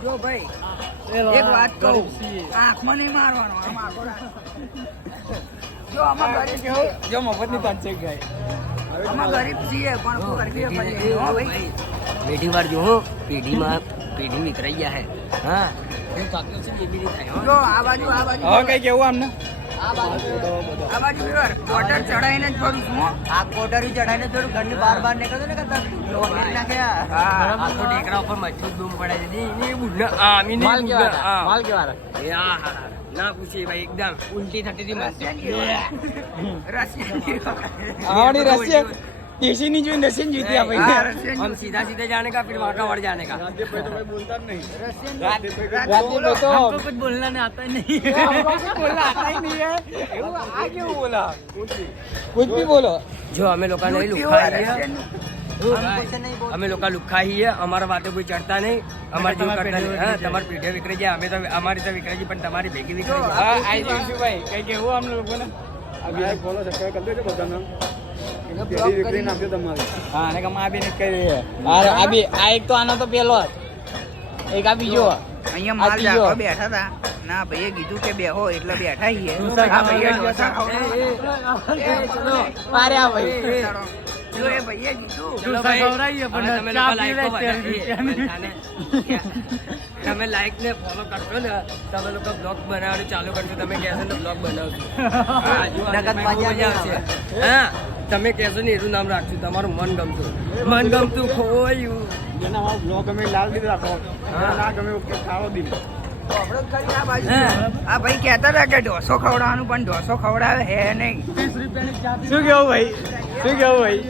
જો ભાઈ એક વાત કહું, આંખમાં નહીં મારવાનો, આમ આંખો જો આમાં ગરીબ જો મફતની પાંચેક ગાય આમાં ગરીબ છીએ પણ શું કરીએ ભાઈ હો ભાઈ પેઢી વાર જો પેઢીમાં પેઢી વિતરાઈ ગયા હે હા એ કાક્યો છે એ બી નહીં થાય જો આ બાજુ હવે કઈ કેવું આમને આ બાજુ કોટર ચડાઈને જ ફરું છું હો. આ કોટરી ચડાઈને થોડું ઘરની બહાર નીકળતો ને કરતા લોકેટ નાખ્યા આ તો ટેકરા ઉપર મજબૂત બૂમ પડાય છે ને બુઢા આમી ને માલ કેવા એ આ ના પૂછે ભાઈ એકદમ ઉલટી થતી હતી મસ્ત हमारी रशिया देशी नहीं जो रशियन जीती है भाई हम सीधा सीधा जाने का फिर वहाँ का वड़ जाने का रात में तो हमको कुछ बोलना नहीं आता नहीं हमको कुछ बोलना आता ही नहीं है आगे बोला कुछ भी बोलो जो हमें लोग नहीं लुखा है हमें लोग लुखा ही है हमारा बातें कोई चढ़ता नहीं हमारे जो करता नहीं तुम्हारी पीढ़ी विक्रे जाए हमें तो हमारी तो विक्रे जी पण तुम्हारी भेगी विक्रे आई जीशु भाई कहीं के हुआ हम लोगों ने अभी आई फॉलो सब्सक्राइब कर दो बताना हाँ ने कमा भी नहीं કરી અરે અભી આ એક તો આનો તો પેલો એક આ બીજો અહીંયા માલ જાખો બેઠા હતા ના ભાઈએ કીધું કે બેહો એટલે બેઠા છીએ આ ભાઈએ ઢોસા ચલો અરે આ ભાઈ જો એ ભાઈએ કીધું ઢોસા ખવડાવીએ પણ ચા પી લે તમે લાઈક ને ફોલો કરશો ને તમે લોકો બ્લોગ બનાવવાનું ચાલુ કરશો તમે કહેશો ને બ્લોગ બનાવશો નગદ મજા આવશે હા તમે કહેશો ને એનું નામ રાખશું તમારું મન ગમતું ખોયું જેના મારો બ્લોગ અમે લાલ દીધો રાખો ના ગમે ઓકે ખાવા દી આ ભાઈ કહેતા હતા કે ઢોસો ખવડાવવાનું પણ ઢોસો ખવડાવે હે નહીં શું કેવું ભાઈ ભાઈ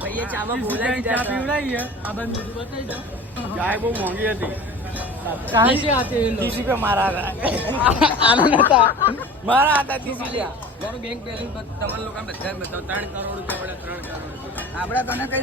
ભાઈએ ચામાં બોલાવી ચા પીવડાવીએ આ બંધ બતાવી દો ચાય બહુ મોંઘી હતી कहाँ से आते हैं 30 रुपये मारा था आनंद था मारा था 30 रुपया મારું બેંક બેલેન્સ તમારા લોકો બધા 3 કરોડ રૂપિયા પડે 3 કરોડ આપણે તને કઈ